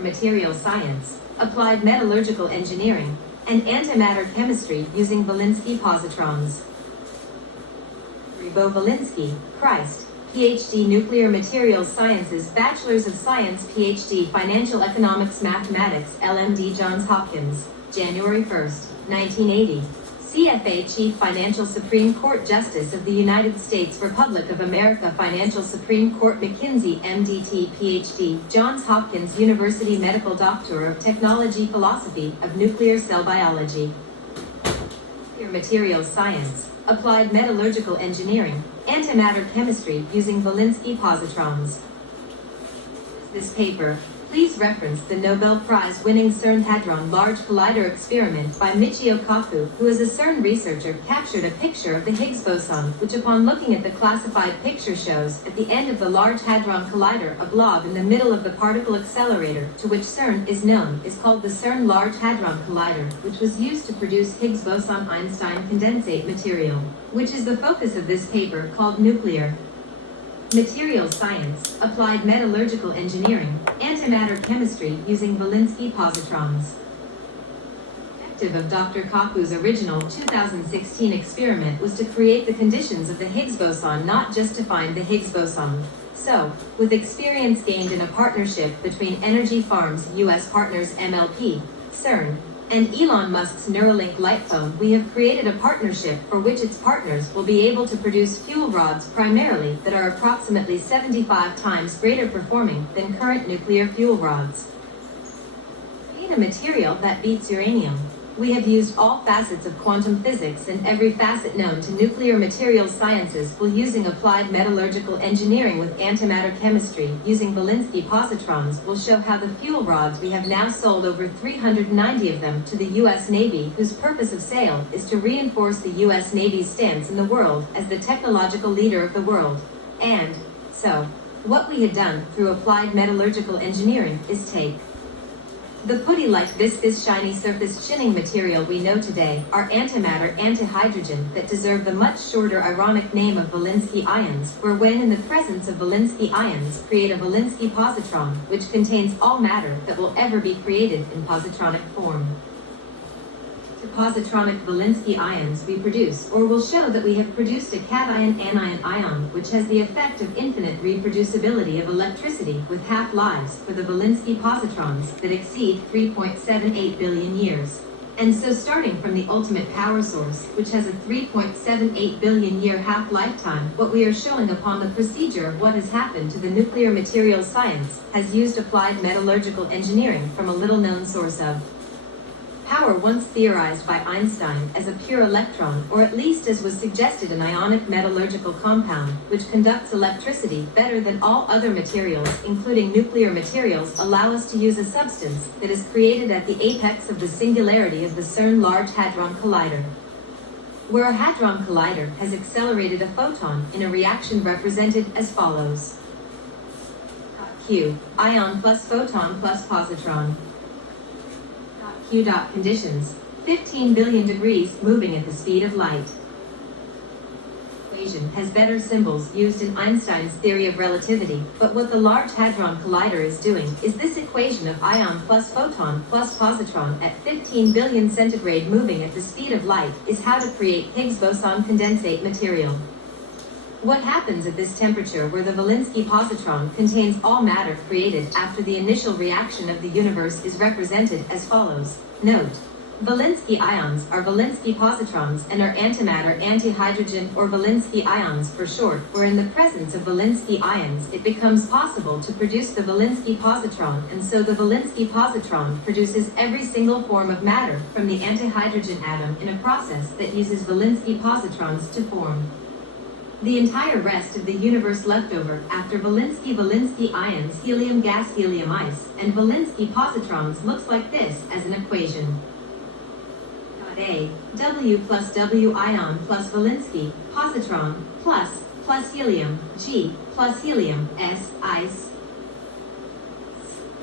Material science, applied metallurgical engineering, and antimatter chemistry using Wolinsky positrons. Avery Beau Wolinsky Christ, PhD Nuclear Materials Sciences, Bachelor's of Science, PhD Financial Economics Mathematics, LMD, Johns Hopkins, January 1, 1980. CFA Chief Financial Supreme Court Justice of the United States Republic of America, Financial Supreme Court, McKinsey, MDT, PhD, Johns Hopkins University Medical Doctor of Technology, Philosophy of Nuclear Cell Biology. Materials Science, Applied Metallurgical Engineering, Antimatter Chemistry using Wolinsky positrons. This paper, please reference the Nobel Prize-winning CERN Hadron Large Collider experiment by Michio Kaku, who is a CERN researcher, captured a picture of the Higgs boson, which upon looking at the classified picture shows, at the end of the Large Hadron Collider, a blob in the middle of the particle accelerator, to which CERN is known, is called the CERN Large Hadron Collider, which was used to produce Higgs-Boson Einstein condensate material, which is the focus of this paper, called Nuclear Materials Science, Applied Metallurgical Engineering, Antimatter Chemistry using Wolinsky positrons. The objective of Dr. Kaku's original 2016 experiment was to create the conditions of the Higgs boson, not just to find the Higgs boson. So, with experience gained in a partnership between Energy Farms' U.S. partners MLP, CERN, and Elon Musk's Neuralink Lightphone, we have created a partnership for which its partners will be able to produce fuel rods primarily that are approximately 75 times greater performing than current nuclear fuel rods. Create a material that beats uranium. We have used all facets of quantum physics, and every facet known to nuclear materials sciences while using applied metallurgical engineering with antimatter chemistry using Wolinsky positrons will show how the fuel rods we have now sold over 390 of them to the U.S. Navy, whose purpose of sale is to reinforce the U.S. Navy's stance in the world as the technological leader of the world. And so, what we had done through applied metallurgical engineering is take the putty-like viscous shiny surface chinning material we know today, our antimatter antihydrogen, that deserve the much shorter ironic name of Wolinsky ions, where when in the presence of Wolinsky ions create a Wolinsky positron, which contains all matter that will ever be created in positronic form. To positronic Wolinsky ions we produce, or will show that we have produced a cation-anion ion, which has the effect of infinite reproducibility of electricity with half-lives for the Wolinsky positrons that exceed 3.78 billion years. And so starting from the ultimate power source, which has a 3.78 billion year half-lifetime, what we are showing upon the procedure of what has happened to the nuclear materials science has used applied metallurgical engineering from a little-known source of power once theorized by Einstein as a pure electron, or at least as was suggested, an ionic metallurgical compound, which conducts electricity better than all other materials, including nuclear materials, allow us to use a substance that is created at the apex of the singularity of the CERN Large Hadron Collider, where a hadron collider has accelerated a photon in a reaction represented as follows. Q, ion plus photon plus positron. Q dot conditions, 15 billion degrees, moving at the speed of light. Equation has better symbols used in Einstein's theory of relativity, but what the Large Hadron Collider is doing is this equation of ion plus photon plus positron at 15 billion centigrade moving at the speed of light is how to create Higgs-Boson Condensate Material. What happens at this temperature, where the Wolinsky positron contains all matter created after the initial reaction of the universe, is represented as follows. Note: Wolinsky ions are Wolinsky positrons and are antimatter antihydrogen, or Wolinsky ions for short, where in the presence of Wolinsky ions it becomes possible to produce the Wolinsky positron, and so the Wolinsky positron produces every single form of matter from the antihydrogen atom in a process that uses Wolinsky positrons to form the entire rest of the universe left over after Wolinsky ions, helium gas, helium ice, and Wolinsky positrons looks like this as an equation. A, W plus W ion plus Wolinsky positron plus helium, G plus helium, S, ice,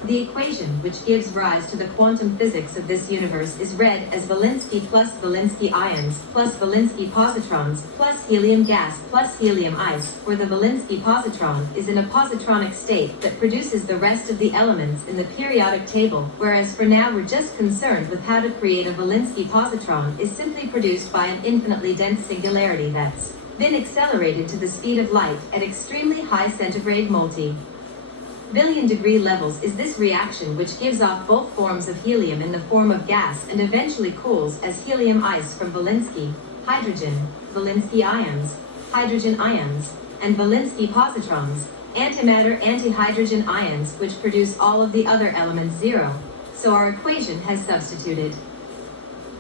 The equation which gives rise to the quantum physics of this universe is read as Wolinsky plus Wolinsky ions plus Wolinsky positrons plus helium gas plus helium ice, where the Wolinsky positron is in a positronic state that produces the rest of the elements in the periodic table, whereas for now we're just concerned with how to create a Wolinsky positron is simply produced by an infinitely dense singularity that's been accelerated to the speed of light at extremely high centigrade multi-billion degree levels. Is this reaction which gives off both forms of helium in the form of gas and eventually cools as helium ice from Wolinsky, hydrogen, Wolinsky ions, hydrogen ions, and Wolinsky positrons, antimatter antihydrogen ions which produce all of the other elements zero. So our equation has substituted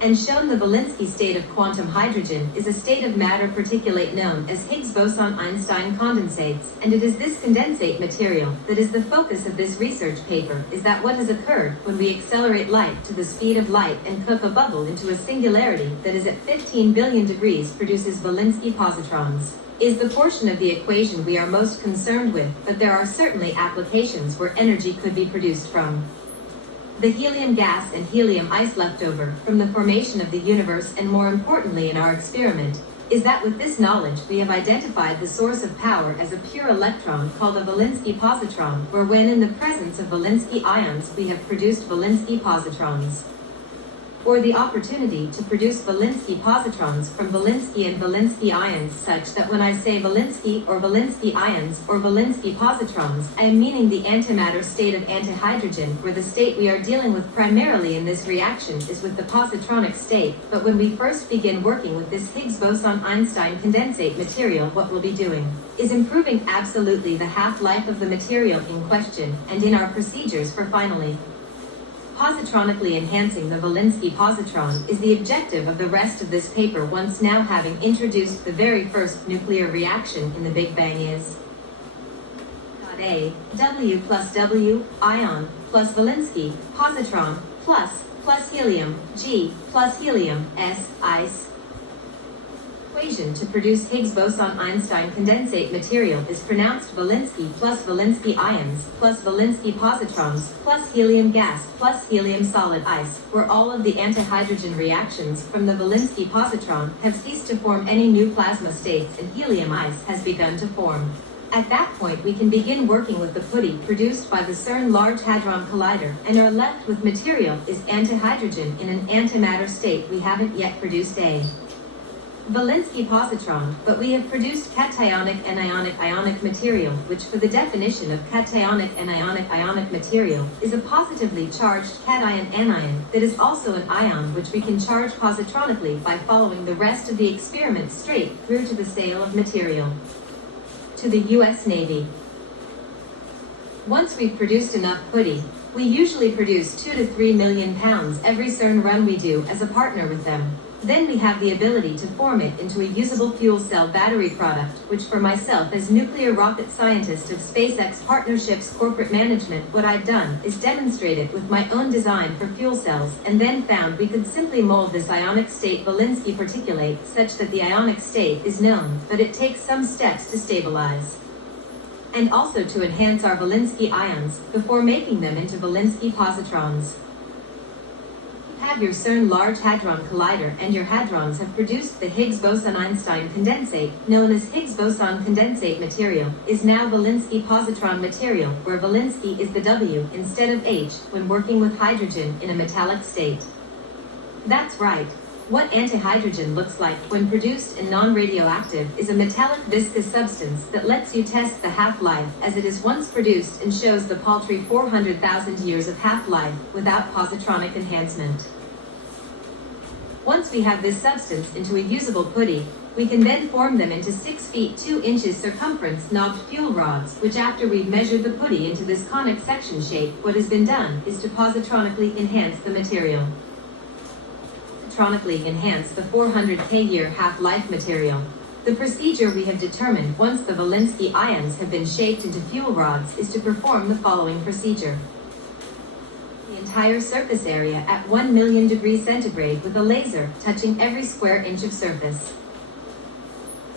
and shown the Wolinsky state of quantum hydrogen is a state of matter particulate known as Higgs-Boson condensates, and it is this condensate material that is the focus of this research paper. Is that what has occurred when we accelerate light to the speed of light and cook a bubble into a singularity that is at 15 billion degrees produces Wolinsky positrons? Is the portion of the equation we are most concerned with, but there are certainly applications where energy could be produced from the helium gas and helium ice left over from the formation of the universe, and more importantly in our experiment, is that with this knowledge we have identified the source of power as a pure electron called a Wolinsky positron, where when in the presence of Wolinsky ions we have produced Wolinsky positrons. Or the opportunity to produce Wolinsky positrons from Wolinsky and Wolinsky ions, such that when I say Wolinsky or Wolinsky ions or Wolinsky positrons, I am meaning the antimatter state of antihydrogen, where the state we are dealing with primarily in this reaction is with the positronic state. But when we first begin working with this Higgs-Boson condensate material, what we'll be doing is improving absolutely the half-life of the material in question, and in our procedures for finally positronically enhancing the Wolinsky positron is the objective of the rest of this paper. Once now having introduced the very first nuclear reaction in the Big Bang is A, W plus W, ion, plus Wolinsky, positron, plus helium, G, plus helium, S, ice. Equation to produce Higgs-Boson condensate material is pronounced Wolinsky plus Wolinsky ions plus Wolinsky positrons plus helium gas plus helium solid ice, where all of the antihydrogen reactions from the Wolinsky positron have ceased to form any new plasma states and helium ice has begun to form. At that point we can begin working with the putty produced by the CERN Large Hadron Collider, and are left with material is antihydrogen in an antimatter state. We haven't yet produced a Wolinsky positron, but we have produced cationic and ionic material, which for the definition of cationic and ionic material is a positively charged cation anion that is also an ion which we can charge positronically by following the rest of the experiment straight through to the sale of material to the US Navy. Once we've produced enough putty, we usually produce 2 to 3 million pounds every CERN run we do as a partner with them. Then we have the ability to form it into a usable fuel cell battery product, which for myself as nuclear rocket scientist of SpaceX Partnerships Corporate Management, what I've done is demonstrate it with my own design for fuel cells, and then found we could simply mold this ionic state Wolinsky particulate such that the ionic state is known, but it takes some steps to stabilize and also to enhance our Wolinsky ions before making them into Wolinsky positrons. Have your CERN Large Hadron Collider and your hadrons have produced the Higgs-Boson condensate, known as Higgs-Boson condensate material, is now Wolinsky positron material, where Wolinsky is the W instead of H when working with hydrogen in a metallic state. That's right. What antihydrogen looks like when produced and non-radioactive is a metallic viscous substance that lets you test the half-life as it is once produced and shows the paltry 400,000 years of half-life without positronic enhancement. Once we have this substance into a usable putty, we can then form them into 6 feet 2 inches circumference knobbed fuel rods, which after we've measured the putty into this conic section shape, what has been done is to positronically enhance the material. Enhance the 400k year half-life material. The procedure we have determined once the Wolinsky ions have been shaped into fuel rods is to perform the following procedure. The entire surface area at 1 million degrees centigrade with a laser touching every square inch of surface.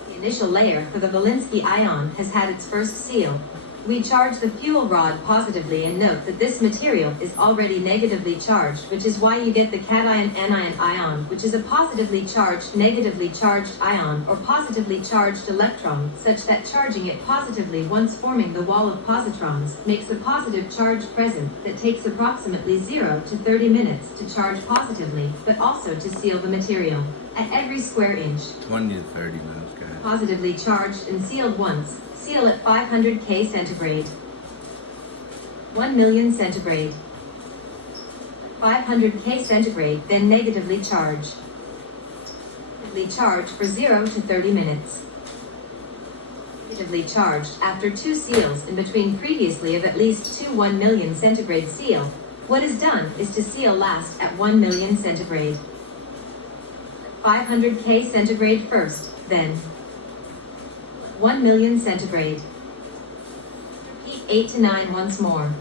The initial layer for the Wolinsky ion has had its first seal. We charge the fuel rod positively and note that this material is already negatively charged, which is why you get the cation anion ion, which is a positively charged, negatively charged ion or positively charged electron, such that charging it positively once forming the wall of positrons makes a positive charge present that takes approximately 0 to 30 minutes to charge positively, but also to seal the material. At every square inch, 20 to 30 minutes, guys. Positively charged and sealed once. Seal at 500 K centigrade. 1 million centigrade. 500 K centigrade, then negatively charge. Negatively charge for 0 to 30 minutes. Negatively charged after 2 seals in between previously of at least 2 1 million centigrade seal. What is done is to seal last at 1 million centigrade. 500 K centigrade first, then 1 million centigrade. Repeat 8 to 9 once more.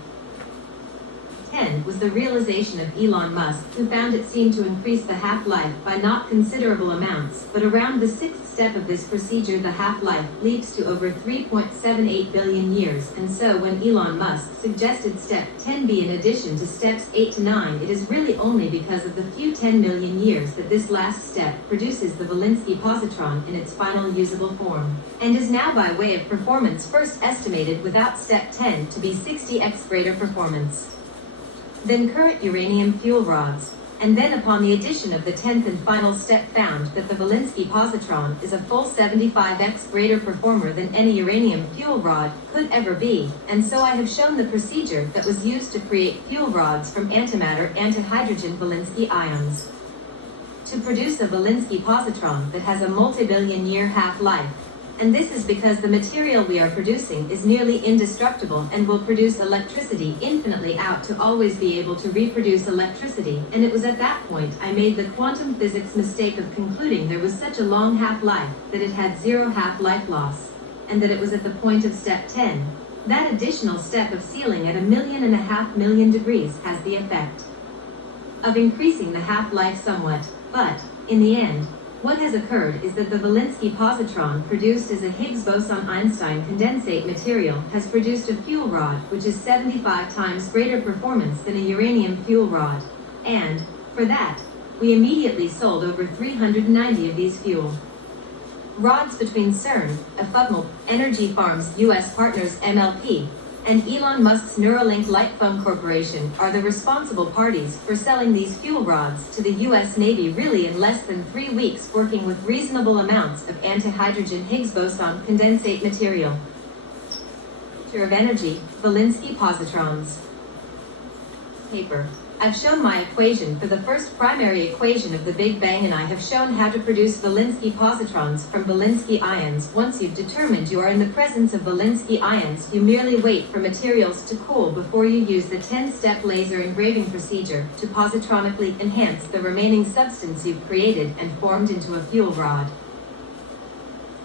10 was the realization of Elon Musk, who found it seemed to increase the half-life by not considerable amounts, but around the 6th step of this procedure the half-life leaps to over 3.78 billion years, and so when Elon Musk suggested step 10 be in addition to steps 8 to 9, it is really only because of the few 10 million years that this last step produces the Wolinsky positron in its final usable form, and is now by way of performance first estimated without step 10 to be 60x greater performance than current uranium fuel rods, and then upon the addition of the 10th and final step found that the Wolinsky positron is a full 75x greater performer than any uranium fuel rod could ever be, and so I have shown the procedure that was used to create fuel rods from antimatter antihydrogen Wolinsky ions. To produce a Wolinsky positron that has a multi-billion year half-life, and this is because the material we are producing is nearly indestructible and will produce electricity infinitely out to always be able to reproduce electricity, and it was at that point I made the quantum physics mistake of concluding there was such a long half-life that it had 0 half-life loss, and that it was at the point of step 10. That additional step of sealing at 1.5 million degrees has the effect of increasing the half-life somewhat, but, in the end, what has occurred is that the Wolinsky positron produced as a Higgs-Boson condensate material has produced a fuel rod which is 75 times greater performance than a uranium fuel rod. And, for that, we immediately sold over 390 of these fuel rods between CERN, Fugnell Energy Farms U.S. Partners MLP, and Elon Musk's Neuralink Lightphone Corporation are the responsible parties for selling these fuel rods to the U.S. Navy really in less than 3 weeks, working with reasonable amounts of antihydrogen Higgs-Boson condensate material. Future of energy, Wolinsky positrons. Paper. I've shown my equation for the first primary equation of the Big Bang, and I have shown how to produce Wolinsky positrons from Wolinsky ions. Once you've determined you are in the presence of Wolinsky ions, you merely wait for materials to cool before you use the 10-step laser engraving procedure to positronically enhance the remaining substance you've created and formed into a fuel rod.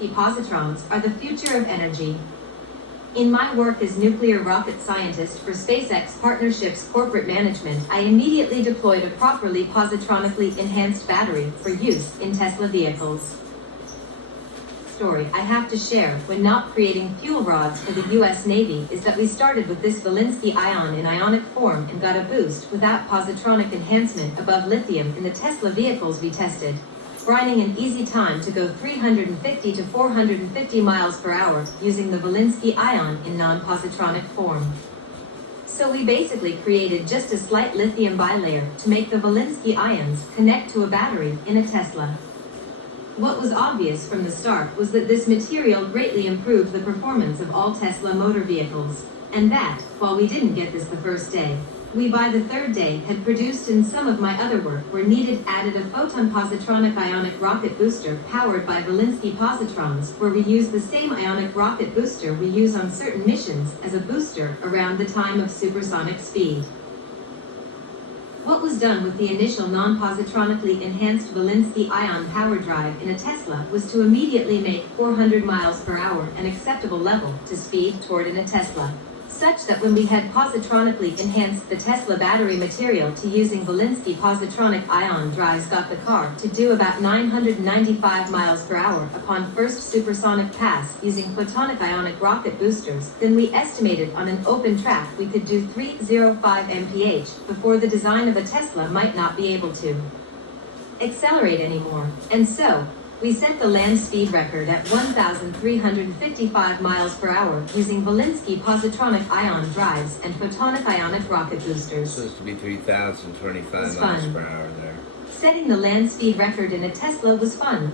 The positrons are the future of energy. In my work as nuclear rocket scientist for SpaceX Partnerships Corporate Management, I immediately deployed a properly positronically enhanced battery for use in Tesla vehicles. Story I have to share when not creating fuel rods for the US Navy is that we started with this Wolinsky ion in ionic form and got a boost without positronic enhancement above lithium in the Tesla vehicles we tested, brining an easy time to go 350 to 450 miles per hour using the Wolinsky ion in non-positronic form. So we basically created just a slight lithium bilayer to make the Wolinsky ions connect to a battery in a Tesla. What was obvious from the start was that this material greatly improved the performance of all Tesla motor vehicles, and that, while we didn't get this the first day, we by the third day had produced in some of my other work where needed added a photon positronic ionic rocket booster powered by Wolinsky positrons, where we use the same ionic rocket booster we use on certain missions as a booster around the time of supersonic speed. What was done with the initial non-positronically enhanced Wolinsky ion power drive in a Tesla was to immediately make 400 miles per hour an acceptable level to speed toward in a Tesla. such that when we had positronically enhanced the Tesla battery material to using Wolinsky positronic ion drives got the car to do about 995 miles per hour upon first supersonic pass using photonic ionic rocket boosters, then we estimated on an open track we could do 305 mph before the design of a Tesla might not be able to accelerate anymore, and so we set the land speed record at 1,355 miles per hour using Wolinsky positronic ion drives and photonic ionic rocket boosters. Supposed to be 3,025 It's miles fun. per hour there. Setting the land speed record in a Tesla was fun.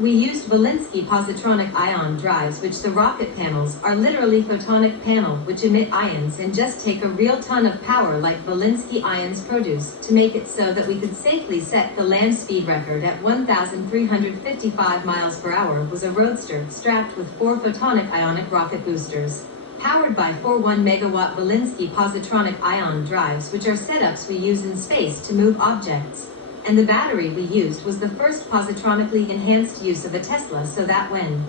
We used Wolinsky positronic ion drives, which the rocket panels are literally photonic panel which emit ions and just take a real ton of power like Wolinsky ions produce to make it so that we could safely set the land speed record at 1,355 miles per hour was a roadster strapped with 4 photonic ionic rocket boosters, powered by 4 1 megawatt Wolinsky positronic ion drives, which are setups we use in space to move objects. And the battery we used was the first positronically enhanced use of a Tesla, so that when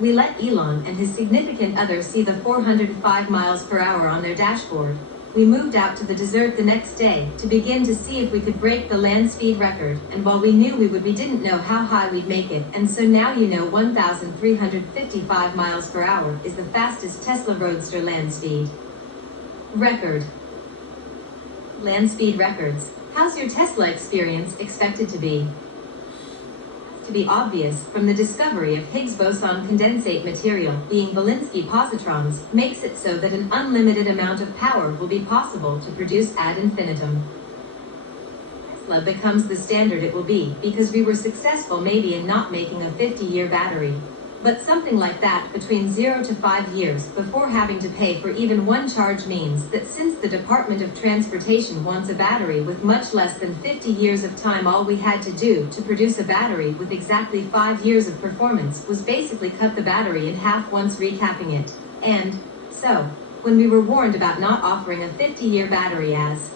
we let Elon and his significant other see the 405 miles per hour on their dashboard, we moved out to the desert the next day to begin to see if we could break the land speed record, and while we knew we would, we didn't know how high we'd make it, and so now you know 1,355 miles per hour is the fastest Tesla Roadster land speed record. Land speed records. How's your Tesla experience expected to be? To be obvious, from the discovery of Higgs-Boson Condensate Material being Wolinsky positrons makes it so that an unlimited amount of power will be possible to produce ad infinitum. Tesla becomes the standard it will be because we were successful maybe in not making a 50-year battery, but something like that between 0 to 5 years before having to pay for even one charge means that since the Department of Transportation wants a battery with much less than 50 years of time, all we had to do to produce a battery with exactly 5 years of performance was basically cut the battery in half once recapping it. And so, when we were warned about not offering a 50-year battery as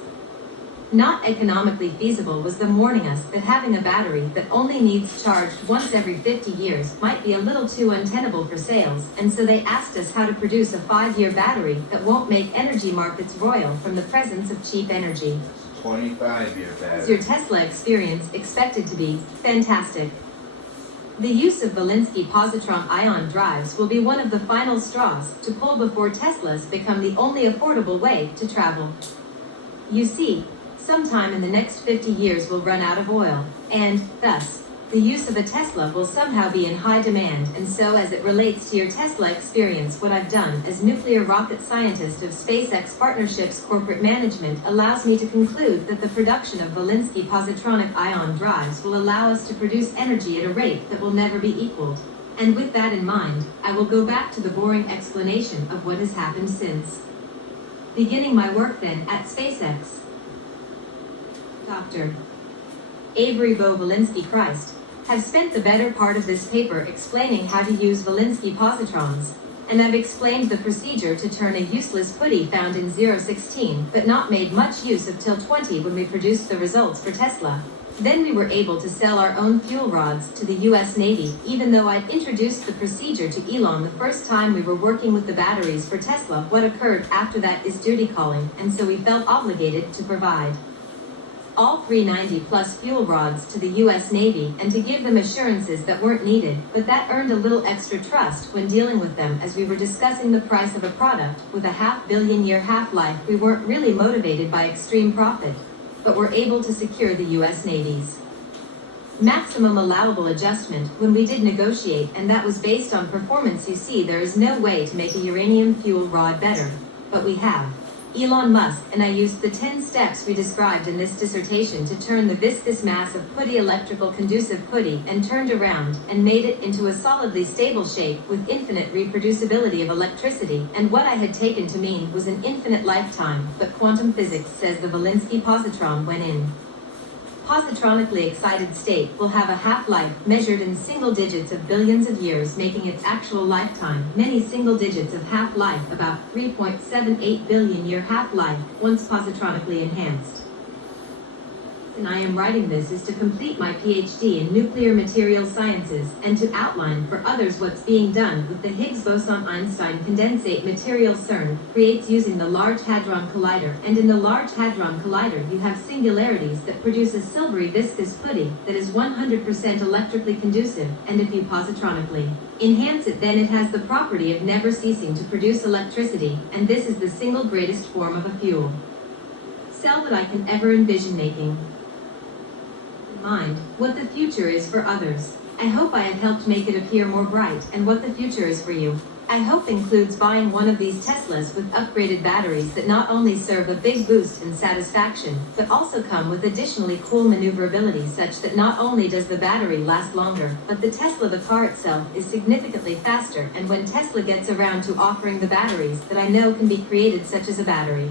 not economically feasible was them warning us that having a battery that only needs charged once every 50 years might be a little too untenable for sales, and so they asked us how to produce a 5-year battery that won't make energy markets roil from the presence of cheap energy. 25-year Is battery. your Tesla experience expected to be fantastic? The use of Wolinsky positron ion drives will be one of the final straws to pull before Teslas become the only affordable way to travel. You see, sometime in the next 50 years we'll run out of oil, and, thus, the use of a Tesla will somehow be in high demand, and so as it relates to your Tesla experience, what I've done as nuclear rocket scientist of SpaceX Partnerships Corporate Management allows me to conclude that the production of Wolinsky positronic ion drives will allow us to produce energy at a rate that will never be equaled. And with that in mind, I will go back to the boring explanation of what has happened since beginning my work then at SpaceX. Dr. Avery Beau Wolinsky Christ have spent the better part of this paper explaining how to use Wolinsky positrons, and I've explained the procedure to turn a useless putty found in 016 but not made much use of till 20 when we produced the results for Tesla. Then we were able to sell our own fuel rods to the US Navy, even though I'd introduced the procedure to Elon the first time we were working with the batteries for Tesla. What occurred after that is duty calling, and so we felt obligated to provide all 390 plus fuel rods to the US Navy and to give them assurances that weren't needed, but that earned a little extra trust when dealing with them as we were discussing the price of a product with a half-billion-year half-life. We weren't really motivated by extreme profit, but were able to secure the US Navy's maximum allowable adjustment when we did negotiate, and that was based on performance. You see, there is no way to make a uranium fuel rod better, but we have. Elon Musk and I used the 10 steps we described in this dissertation to turn the viscous mass of putty electrical conducive putty and turned around and made it into a solidly stable shape with infinite reproducibility of electricity, and what I had taken to mean was an infinite lifetime, but quantum physics says the Wolinsky positron when in positronically excited state will have a half-life measured in single digits of billions of years, making its actual lifetime many single digits of half-life, about 3.78 billion year half-life once positronically enhanced. And I am writing this is to complete my PhD in nuclear material sciences and to outline for others what's being done with the Higgs-Boson Einstein Condensate Material CERN creates using the Large Hadron Collider. And in the Large Hadron Collider you have singularities that produce a silvery viscous pudding that is 100% electrically conducive, and if you positronically enhance it, then it has the property of never ceasing to produce electricity, and this is the single greatest form of a fuel cell that I can ever envision making. Mind what the future is for others. I hope I have helped make it appear more bright, and what the future is for you, I hope includes buying one of these Teslas with upgraded batteries that not only serve a big boost in satisfaction, but also come with additionally cool maneuverability such that not only does the battery last longer, but the Tesla, the car itself, is significantly faster, and when Tesla gets around to offering the batteries that I know can be created, such as a battery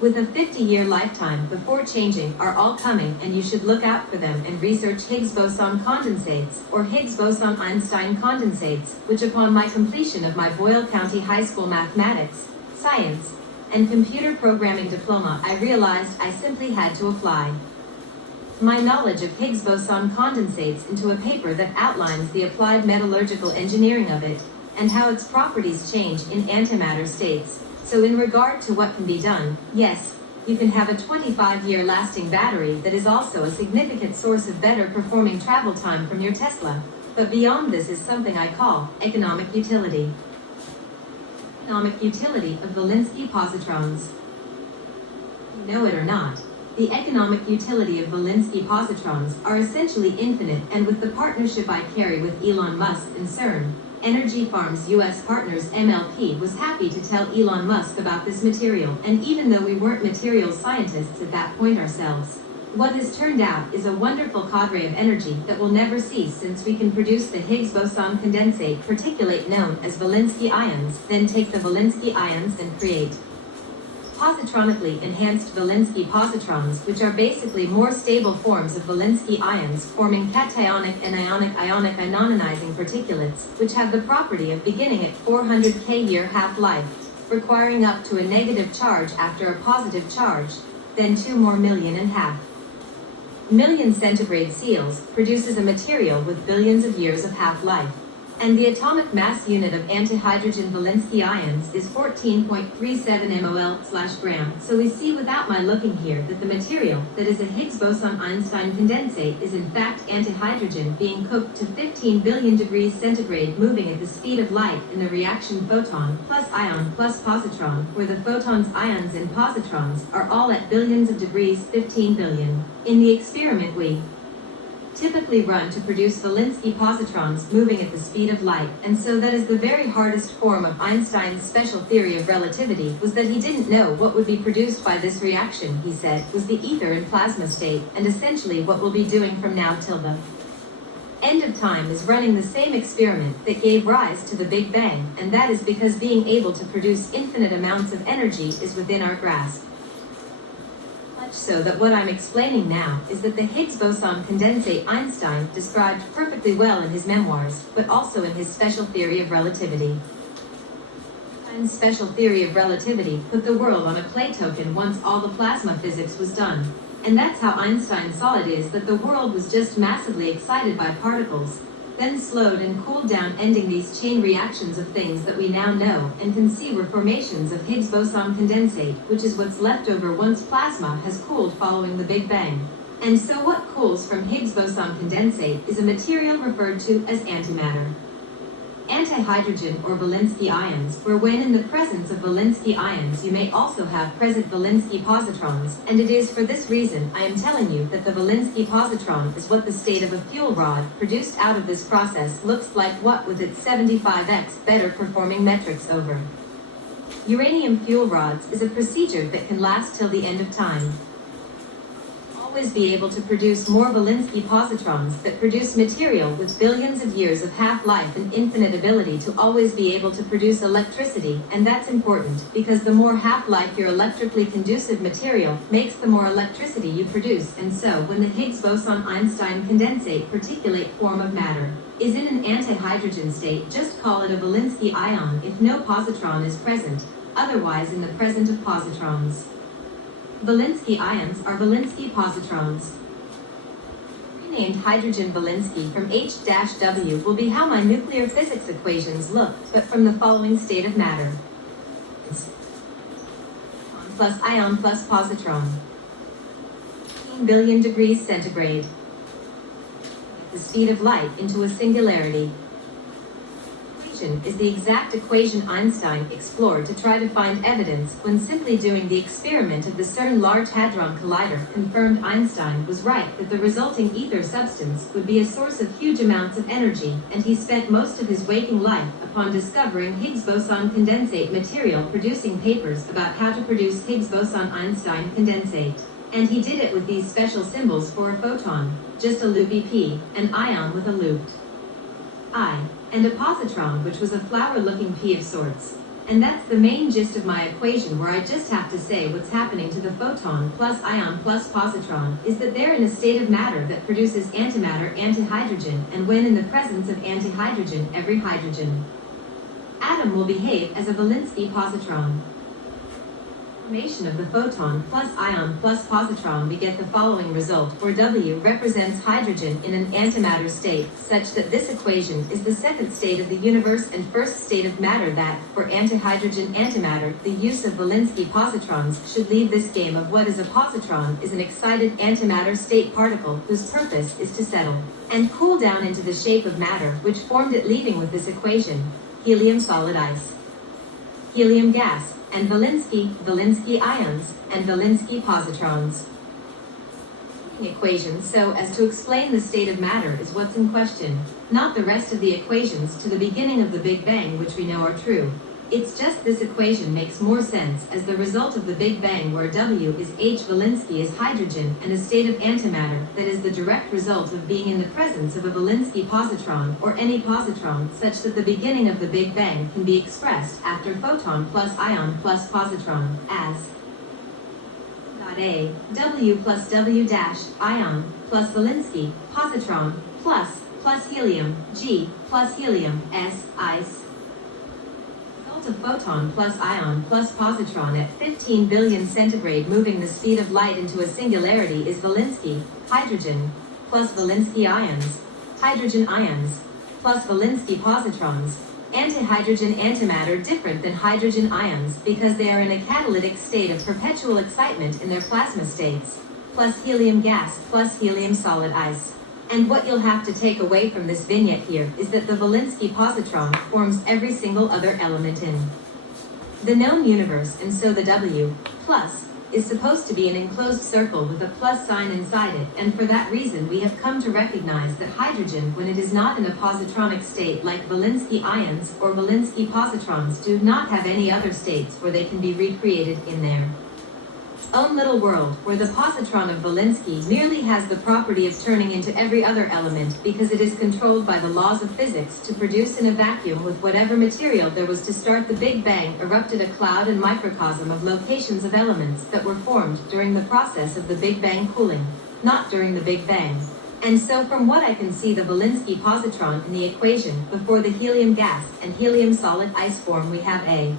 with a 50-year lifetime before changing, are all coming, and you should look out for them and research Higgs-Boson condensates, or Higgs-Boson Einstein condensates, which upon my completion of my Boyle County High School mathematics, science, and computer programming diploma, I realized I simply had to apply my knowledge of Higgs-Boson condensates into a paper that outlines the applied metallurgical engineering of it, and how its properties change in antimatter states. So in regard to what can be done, yes, you can have a 25-year lasting battery that is also a significant source of better performing travel time from your Tesla. But beyond this is something I call economic utility. Economic utility of Wolinsky positrons. You know it or not, the economic utility of Wolinsky positrons are essentially infinite, and with the partnership I carry with Elon Musk and CERN, Energy Farms US Partners MLP was happy to tell Elon Musk about this material, and even though we weren't materials scientists at that point ourselves, what has turned out is a wonderful cadre of energy that will never cease, since we can produce the Higgs-Boson condensate particulate known as Wolinsky ions, then take the Wolinsky ions and create positronically enhanced Wolinsky positrons, which are basically more stable forms of Wolinsky ions, forming cationic and ionic ionizing particulates, which have the property of beginning at 400k year half-life, requiring up to a negative charge after a positive charge, then 2 more million and half million centigrade seals, produces a material with billions of years of half-life. And the atomic mass unit of antihydrogen Wolinsky ions is 14.37 mol/gram. So we see without my looking here that the material that is a Higgs-Boson Einstein condensate is in fact antihydrogen being cooked to 15 billion degrees centigrade, moving at the speed of light in the reaction photon plus ion plus positron, where the photons, ions, and positrons are all at billions of degrees, 15 billion. In the experiment we typically run to produce Wolinsky positrons moving at the speed of light, and so that is the very hardest form of Einstein's special theory of relativity, was that he didn't know what would be produced by this reaction. He said was the ether and plasma state, and essentially what we'll be doing from now till the end of time is running the same experiment that gave rise to the Big Bang, and that is because being able to produce infinite amounts of energy is within our grasp. So that what I'm explaining now is that the Higgs-Boson condensate Einstein described perfectly well in his memoirs, but also in his special theory of relativity. Einstein's special theory of relativity put the world on a clay token once all the plasma physics was done. And that's how Einstein saw it, is that the world was just massively excited by particles, then slowed and cooled down, ending these chain reactions of things that we now know and can see were formations of Higgs-Boson condensate, which is what's left over once plasma has cooled following the Big Bang. And so what cools from Higgs-Boson condensate is a material referred to as antimatter. Antihydrogen or Wolinsky ions, where when in the presence of Wolinsky ions you may also have present Wolinsky positrons, and it is for this reason I am telling you that the Wolinsky positron is what the state of a fuel rod produced out of this process looks like, what with its 75x better performing metrics over uranium fuel rods is a procedure that can last till the end of time. Always be able to produce more Wolinsky positrons that produce material with billions of years of half-life and infinite ability to always be able to produce electricity, and that's important because the more half-life your electrically conducive material makes, the more electricity you produce. And so when the Higgs-Boson Einstein condensate particulate form of matter is in an antihydrogen state, just call it a Wolinsky ion if no positron is present, otherwise in the presence of positrons. Wolinsky ions are Wolinsky positrons. Renamed hydrogen Wolinsky from H-W will be how my nuclear physics equations look, but from the following state of matter. Plus ion plus positron. 15 billion degrees centigrade. The speed of light into a singularity. Equation is the exact equation Einstein explored to try to find evidence when simply doing the experiment of the CERN Large Hadron Collider confirmed Einstein was right that the resulting ether substance would be a source of huge amounts of energy, and he spent most of his waking life upon discovering Higgs-Boson Condensate Material producing papers about how to produce Higgs-Boson Einstein condensate. And he did it with these special symbols for a photon, just a loopy P, an ion with a looped I, and a positron which was a flower-looking P of sorts. And that's the main gist of my equation, where I just have to say what's happening to the photon plus ion plus positron is that they're in a state of matter that produces antimatter antihydrogen, and when in the presence of antihydrogen, every hydrogen atom will behave as a Wolinsky positron. Formation of the photon plus ion plus positron, we get the following result, where W represents hydrogen in an antimatter state, such that this equation is the second state of the universe and first state of matter that, for antihydrogen antimatter, the use of Wolinsky positrons should leave this game of what is a positron is an excited antimatter state particle whose purpose is to settle and cool down into the shape of matter which formed it, leaving with this equation: helium solid ice, helium gas, and Wolinsky ions, and Wolinsky positrons. Equations so as to explain the state of matter is what's in question, not the rest of the equations to the beginning of the Big Bang which we know are true. It's just this equation makes more sense as the result of the Big Bang, where W is H, Wolinsky is hydrogen, and a state of antimatter that is the direct result of being in the presence of a Wolinsky positron or any positron, such that the beginning of the Big Bang can be expressed after photon plus ion plus positron as A, W plus W dash, ion, plus Wolinsky, positron, plus helium, G, plus helium, S, ice. A photon plus ion plus positron at 15 billion centigrade moving the speed of light into a singularity is Wolinsky, hydrogen, plus Wolinsky ions, hydrogen ions, plus Wolinsky positrons, antihydrogen antimatter different than hydrogen ions because they are in a catalytic state of perpetual excitement in their plasma states, plus helium gas plus helium solid ice. And what you'll have to take away from this vignette here is that the Wolinsky positron forms every single other element in the known universe, and so the W plus is supposed to be an enclosed circle with a plus sign inside it, and for that reason we have come to recognize that hydrogen, when it is not in a positronic state like Wolinsky ions or Wolinsky positrons, do not have any other states where they can be recreated in their own little world, where the positron of Wolinsky merely has the property of turning into every other element because it is controlled by the laws of physics to produce in a vacuum with whatever material there was to start the Big Bang, erupted a cloud and microcosm of locations of elements that were formed during the process of the Big Bang cooling, not during the Big Bang. And so from what I can see, the Wolinsky positron in the equation before the helium gas and helium solid ice form, we have a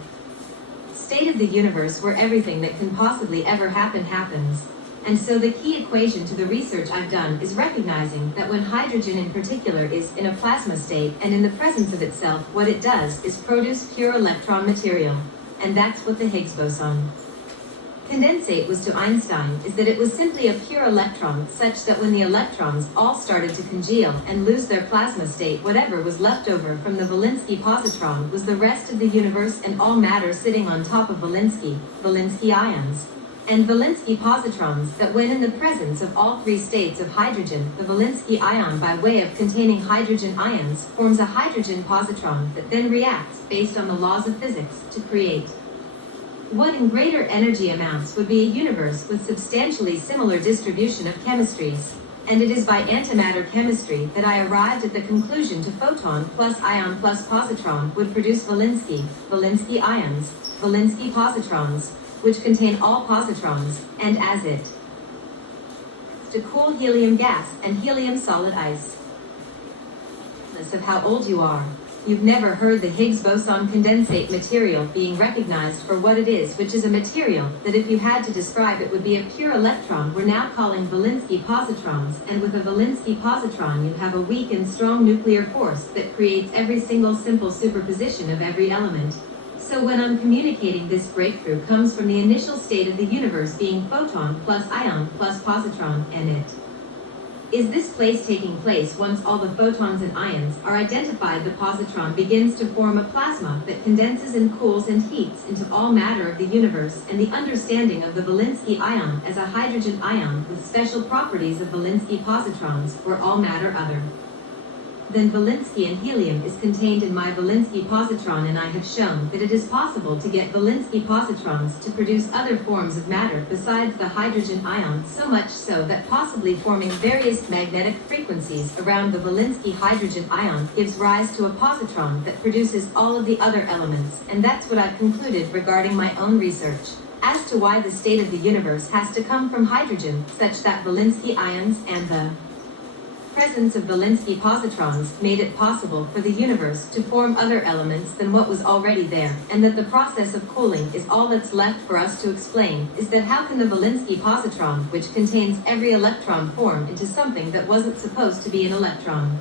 state of the universe where everything that can possibly ever happen happens. And so the key equation to the research I've done is recognizing that when hydrogen in particular is in a plasma state and in the presence of itself, what it does is produce pure electron material. And that's what the Higgs-Boson condensate was to Einstein, is that it was simply a pure electron, such that when the electrons all started to congeal and lose their plasma state, whatever was left over from the Wolinsky positron was the rest of the universe and all matter sitting on top of Wolinsky ions, and Wolinsky positrons that when in the presence of all three states of hydrogen, the Wolinsky ion, by way of containing hydrogen ions, forms a hydrogen positron that then reacts based on the laws of physics to create what in greater energy amounts would be a universe with substantially similar distribution of chemistries. And it is by antimatter chemistry that I arrived at the conclusion to photon plus ion plus positron would produce Wolinsky ions, Wolinsky positrons, which contain all positrons, and as it to cool helium gas and helium solid ice. Regardless of how old you are, You've never heard the Higgs-Boson Condensate Material being recognized for what it is, which is a material that if you had to describe it would be a pure electron we're now calling Wolinsky positrons, and with a Wolinsky positron you have a weak and strong nuclear force that creates every single simple superposition of every element. So when I'm communicating, this breakthrough comes from the initial state of the universe being photon plus ion plus positron, and it is this place taking place once all the photons and ions are identified. The positron begins to form a plasma that condenses and cools and heats into all matter of the universe, and the understanding of the Wolinsky ion as a hydrogen ion with special properties of Wolinsky positrons, where all matter other than Wolinsky and helium is contained in my Wolinsky positron, and I have shown that it is possible to get Wolinsky positrons to produce other forms of matter besides the hydrogen ion, so much so that possibly forming various magnetic frequencies around the Wolinsky hydrogen ion gives rise to a positron that produces all of the other elements, and that's what I've concluded regarding my own research as to why the state of the universe has to come from hydrogen, such that Wolinsky ions and the presence of Wolinsky positrons made it possible for the universe to form other elements than what was already there, and that the process of cooling is all that's left for us to explain, is that how can the Wolinsky positron, which contains every electron, form into something that wasn't supposed to be an electron?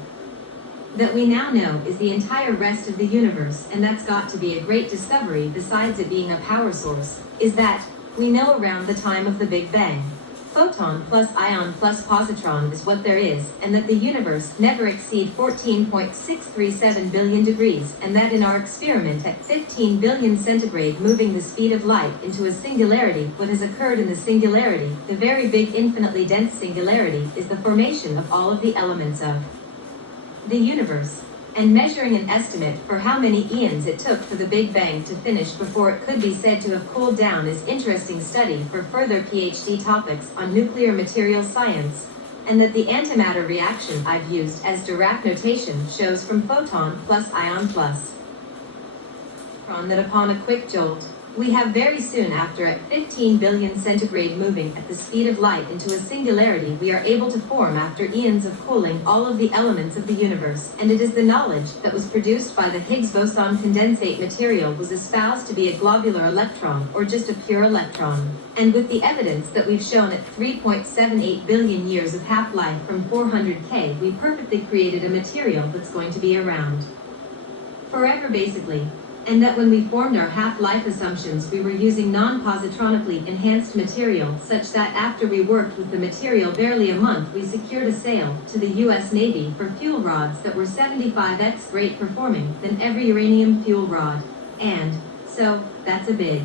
That we now know is the entire rest of the universe, and that's got to be a great discovery besides it being a power source, is that we know around the time of the Big Bang, photon plus ion plus positron is what there is, and that the universe never exceed 14.637 billion degrees, and that in our experiment at 15 billion centigrade moving the speed of light into a singularity, what has occurred in the singularity, the very big infinitely dense singularity, is the formation of all of the elements of the universe. And measuring an estimate for how many eons it took for the Big Bang to finish before it could be said to have cooled down is interesting study for further PhD topics on nuclear materials science, and that the antimatter reaction I've used as Dirac notation shows from photon plus ion plus electron that upon a quick jolt, we have very soon after at 15 billion centigrade moving at the speed of light into a singularity we are able to form after eons of cooling all of the elements of the universe, and it is the knowledge that was produced by the Higgs-Boson Condensate material was espoused to be a globular electron or just a pure electron, and with the evidence that we've shown at 3.78 billion years of half-life from 400K we perfectly created a material that's going to be around forever basically. And that when we formed our half-life assumptions we were using non-positronically enhanced material such that after we worked with the material barely a month we secured a sale to the US Navy for fuel rods that were 75x great performing than every uranium fuel rod. And so, that's a big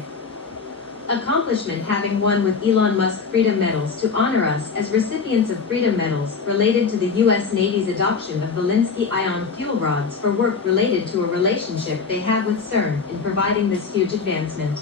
accomplishment, having won with Elon Musk Freedom Medals to honor us as recipients of Freedom Medals related to the U.S. Navy's adoption of Wolinsky ion fuel rods for work related to a relationship they have with CERN in providing this huge advancement.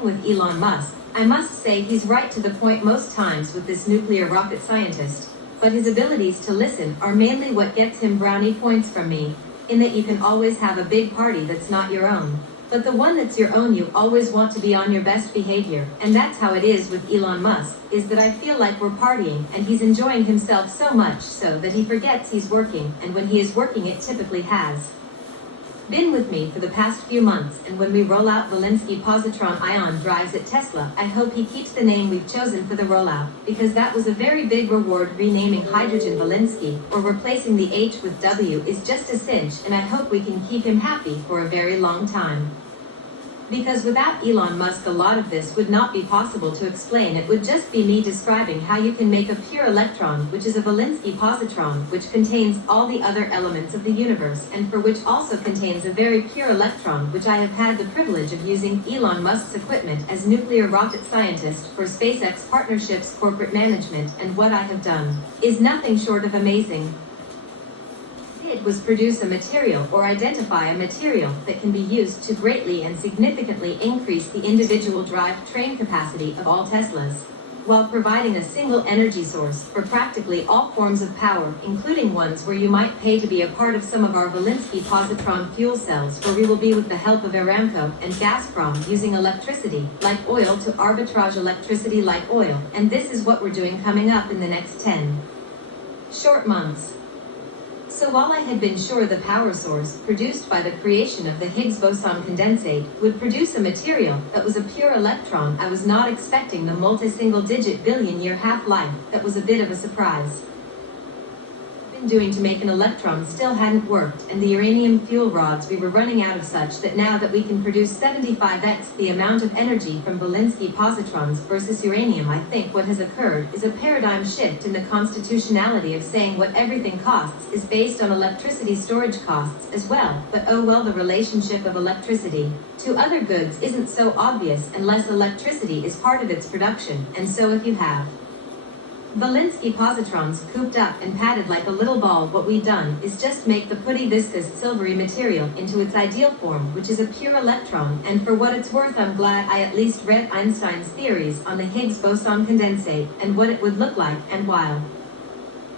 With Elon Musk, I must say he's right to the point most times with this nuclear rocket scientist, but his abilities to listen are mainly what gets him brownie points from me, in that you can always have a big party that's not your own. But the one that's your own you always want to be on your best behavior, and that's how it is with Elon Musk, is that I feel like we're partying and he's enjoying himself so much so that he forgets he's working, and when he is working it typically has been with me for the past few months, and when we roll out Wolinsky positron ion drives at Tesla, I hope he keeps the name we've chosen for the rollout, because that was a very big reward. Renaming hydrogen Wolinsky, or replacing the H with W, is just a cinch, and I hope we can keep him happy for a very long time. Because without Elon Musk a lot of this would not be possible to explain. It would just be me describing how you can make a pure electron, which is a Wolinsky positron, which contains all the other elements of the universe, and for which also contains a very pure electron, which I have had the privilege of using Elon Musk's equipment as nuclear rocket scientist for SpaceX partnerships corporate management, and what I have done is nothing short of amazing. It was produce a material or identify a material that can be used to greatly and significantly increase the individual drive-train capacity of all Teslas, while providing a single energy source for practically all forms of power, including ones where you might pay to be a part of some of our Wolinsky positron fuel cells, where we will be with the help of Aramco and Gazprom using electricity like oil to arbitrage electricity like oil, and this is what we're doing coming up in the next 10 short months. So while I had been sure the power source produced by the creation of the Higgs-Boson Condensate would produce a material that was a pure electron, I was not expecting the multi-single-digit billion-year half-life. That was a bit of a surprise. Doing to make an electron still hadn't worked, and the uranium fuel rods we were running out of such that now that we can produce 75x the amount of energy from Wolinsky positrons versus uranium, I think what has occurred is a paradigm shift in the constitutionality of saying what everything costs is based on electricity storage costs as well, but oh well, the relationship of electricity to other goods isn't so obvious unless electricity is part of its production, and so if you have Wolinsky positrons cooped up and padded like a little ball, what we've done is just make the putty viscous silvery material into its ideal form, which is a pure electron, and for what it's worth I'm glad I at least read Einstein's theories on the Higgs-Boson Condensate and what it would look like, and while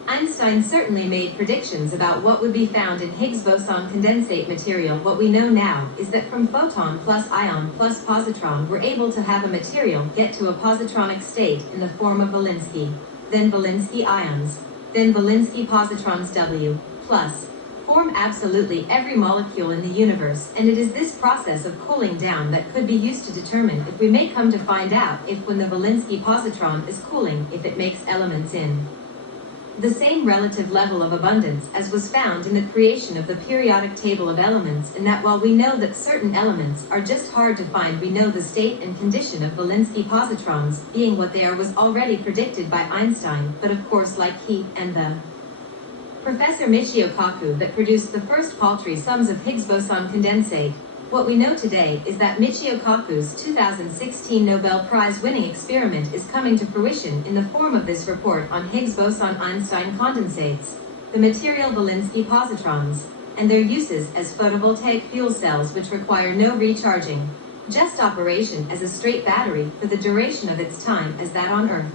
Einstein certainly made predictions about what would be found in Higgs-Boson Condensate material, what we know now is that from photon plus ion plus positron we're able to have a material get to a positronic state in the form of Wolinsky, then Wolinsky ions, then Wolinsky positrons W+, form absolutely every molecule in the universe, and it is this process of cooling down that could be used to determine if we may come to find out if when the Wolinsky positron is cooling, if it makes elements in the same relative level of abundance as was found in the creation of the periodic table of elements, and that while we know that certain elements are just hard to find, we know the state and condition of Wolinsky positrons, being what they are, was already predicted by Einstein, but of course like he and the Professor Michio Kaku that produced the first paltry sums of Higgs-Boson Condensate. What we know today is that Michio Kaku's 2016 Nobel Prize-winning experiment is coming to fruition in the form of this report on Higgs-Boson-Einstein condensates, the material Wolinsky positrons, and their uses as photovoltaic fuel cells which require no recharging, just operation as a straight battery for the duration of its time as that on Earth.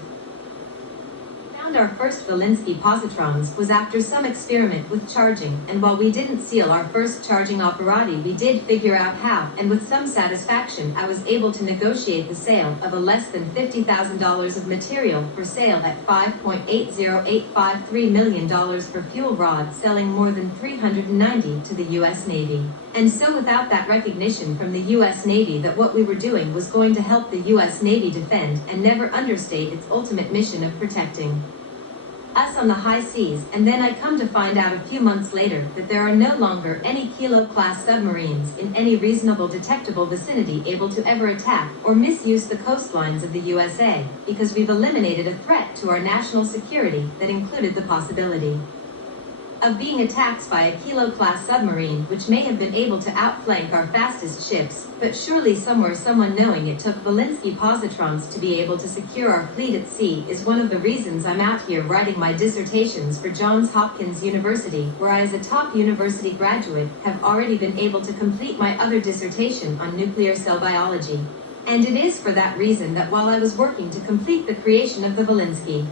Our first Wolinsky positrons was after some experiment with charging, and while we didn't seal our first charging operati, we did figure out how, and with some satisfaction I was able to negotiate the sale of a less than $50,000 of material for sale at $5.80853 million per fuel rod, selling more than 390 to the U.S. Navy. And so without that recognition from the U.S. Navy that what we were doing was going to help the U.S. Navy defend and never understate its ultimate mission of protecting us on the high seas, and then I come to find out a few months later that there are no longer any Kilo-class submarines in any reasonable detectable vicinity able to ever attack or misuse the coastlines of the USA, because we've eliminated a threat to our national security that included the possibility of being attacked by a Kilo-class submarine which may have been able to outflank our fastest ships, but surely somewhere someone knowing it took Wolinsky positrons to be able to secure our fleet at sea is one of the reasons I'm out here writing my dissertations for Johns Hopkins University, where I as a top university graduate have already been able to complete my other dissertation on nuclear cell biology. And it is for that reason that while I was working to complete the creation of the Wolinsky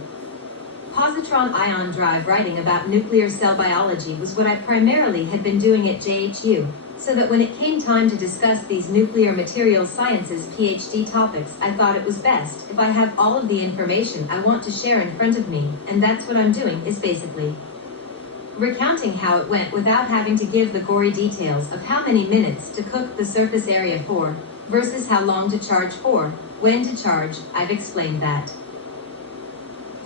positron ion drive, writing about nuclear cell biology was what I primarily had been doing at JHU, so that when it came time to discuss these nuclear materials sciences PhD topics, I thought it was best if I have all of the information I want to share in front of me, and that's what I'm doing, is basically recounting how it went without having to give the gory details of how many minutes to cook the surface area for, versus how long to charge for, when to charge. I've explained that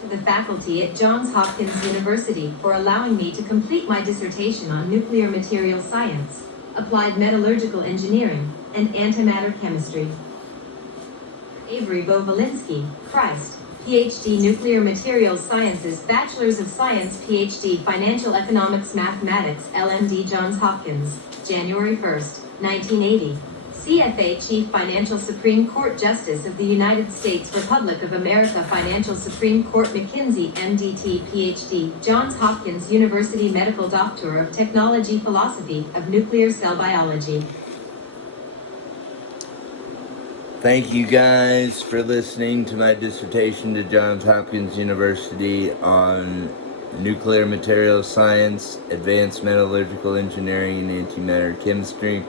to the faculty at Johns Hopkins University for allowing me to complete my dissertation on nuclear materials science, applied metallurgical engineering, and antimatter chemistry. Avery Beau Wolinsky Christ, PhD Nuclear Materials Sciences, Bachelor's of Science, PhD Financial Economics Mathematics, LMD, Johns Hopkins, January 1st, 1980. CFA Chief Financial Supreme Court Justice of the United States Republic of America, Financial Supreme Court, McKinsey, MDT, PhD, Johns Hopkins University Medical Doctor of Technology, Philosophy of Nuclear Cell Biology. Thank you guys for listening to my dissertation to Johns Hopkins University on nuclear materials science, advanced metallurgical engineering, and antimatter chemistry.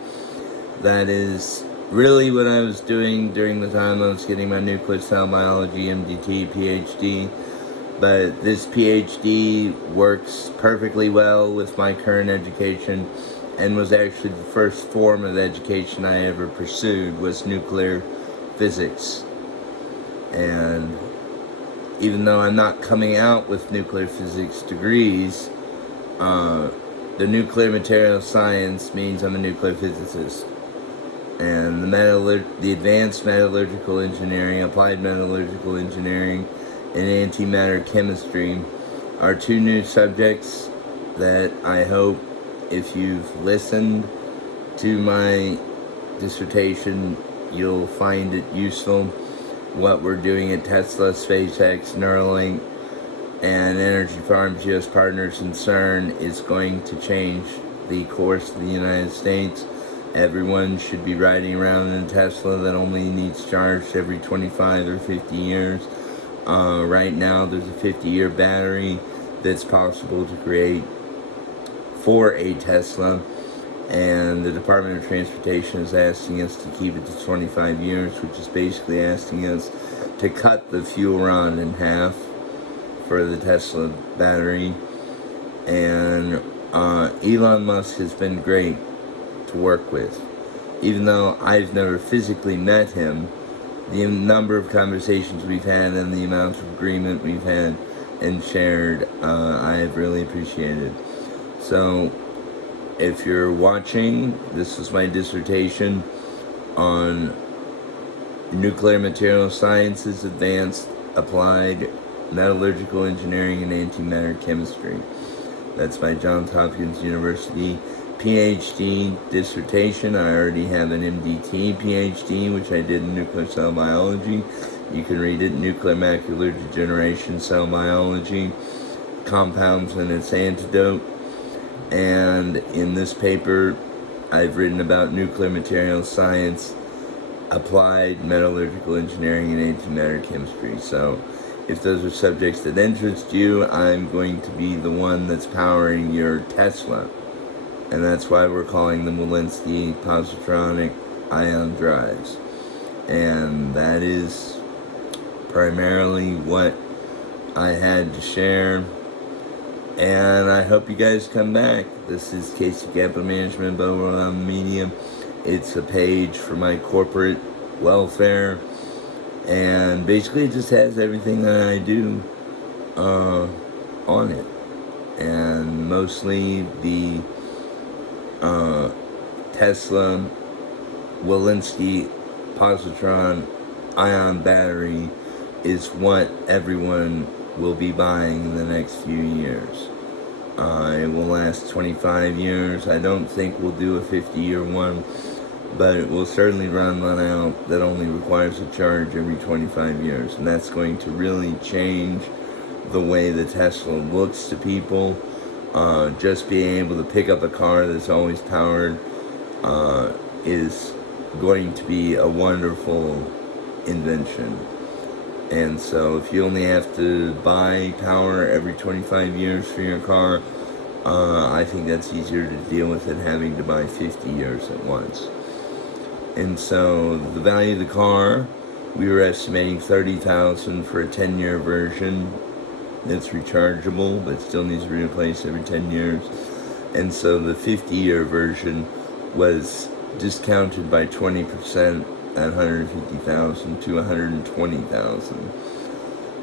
That is really what I was doing during the time I was getting my nuclear cell biology MDT PhD. but this PhD works perfectly well with my current education, and was actually the first form of education I ever pursued was nuclear physics. And even though I'm not coming out with nuclear physics degrees, the nuclear materials science means I'm a nuclear physicist. And the advanced metallurgical engineering, applied metallurgical engineering, and antimatter chemistry are two new subjects that I hope, if you've listened to my dissertation, you'll find it useful. What we're doing at Tesla, SpaceX, Neuralink, and Energy Farm, GS Partners, and CERN is going to change the course of the United States. Everyone should be riding around in a Tesla that only needs charged every 25 or 50 years. Right now, there's a 50-year battery that's possible to create for a Tesla, and the Department of Transportation is asking us to keep it to 25 years, which is basically asking us to cut the fuel rod in half for the Tesla battery. And Elon Musk has been great to work with. Even though I've never physically met him, the number of conversations we've had and the amount of agreement we've had and shared, I have really appreciated. So, if you're watching, this is my dissertation on nuclear materials sciences, advanced, applied, metallurgical engineering, and antimatter chemistry. That's my Johns Hopkins University PhD dissertation. I already have an MDT PhD, which I did in nuclear cell biology. You can read it, Nuclear Macular Degeneration, Cell Biology, Compounds and its Antidote. And in this paper, I've written about nuclear materials science, applied metallurgical engineering, and antimatter chemistry. So if those are subjects that interest you, I'm going to be the one that's powering your Tesla. And that's why we're calling them Wolinsky positronic ion drives. And that is primarily what I had to share. And I hope you guys come back. This is Casey Capital Management, Beau Wolinsky Media. It's a page for my corporate welfare. And basically it just has everything that I do on it. And mostly the Tesla Wolinsky positron ion battery is what everyone will be buying in the next few years. It will last 25 years. I don't think we'll do a 50-year one, but it will certainly run one out that only requires a charge every 25 years. And that's going to really change the way the Tesla looks to people. Just being able to pick up a car that's always powered is going to be a wonderful invention. And so if you only have to buy power every 25 years for your car, I think that's easier to deal with than having to buy 50 years at once. And so the value of the car, we were estimating $30,000 for a 10-year version that's rechargeable, but still needs to be replaced every 10 years. And so the 50-year version was discounted by 20% at $150,000 to $120,000.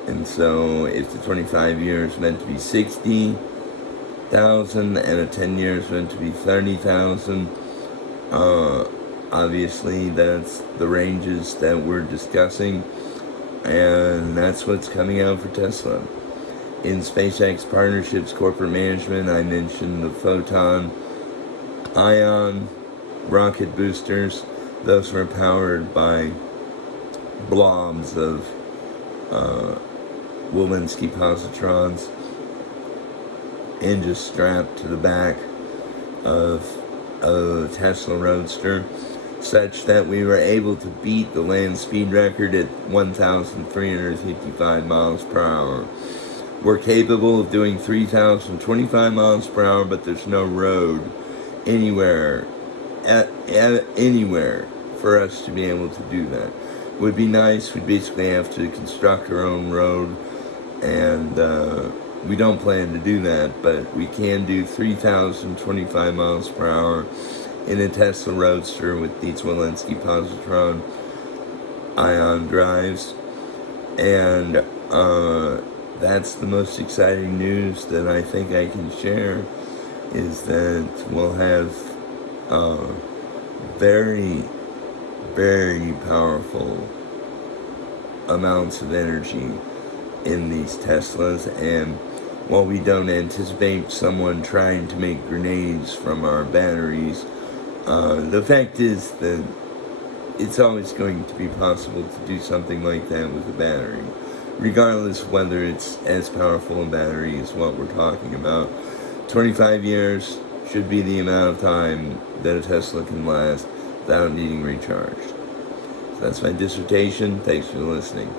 And so if the 25 years meant to be $60,000 and a 10 years meant to be $30,000, obviously that's the ranges that we're discussing, and that's what's coming out for Tesla. In SpaceX Partnerships Corporate Management, I mentioned the photon ion rocket boosters. Those were powered by blobs of Wolinsky positrons and just strapped to the back of a Tesla Roadster, such that we were able to beat the land speed record at 1,355 miles per hour. We're capable of doing 3,025 miles per hour, but there's no road anywhere for us to be able to do that. It would be nice. We'd basically have to construct our own road and we don't plan to do that, but we can do 3,025 miles per hour in a Tesla Roadster with these Wolinsky positron ion drives, and that's the most exciting news that I think I can share, is that we'll have very, very powerful amounts of energy in these Teslas. And while we don't anticipate someone trying to make grenades from our batteries, the fact is that it's always going to be possible to do something like that with a battery, regardless whether it's as powerful a battery as what we're talking about. 25 years should be the amount of time that a Tesla can last without needing recharged. So that's my dissertation. Thanks for listening.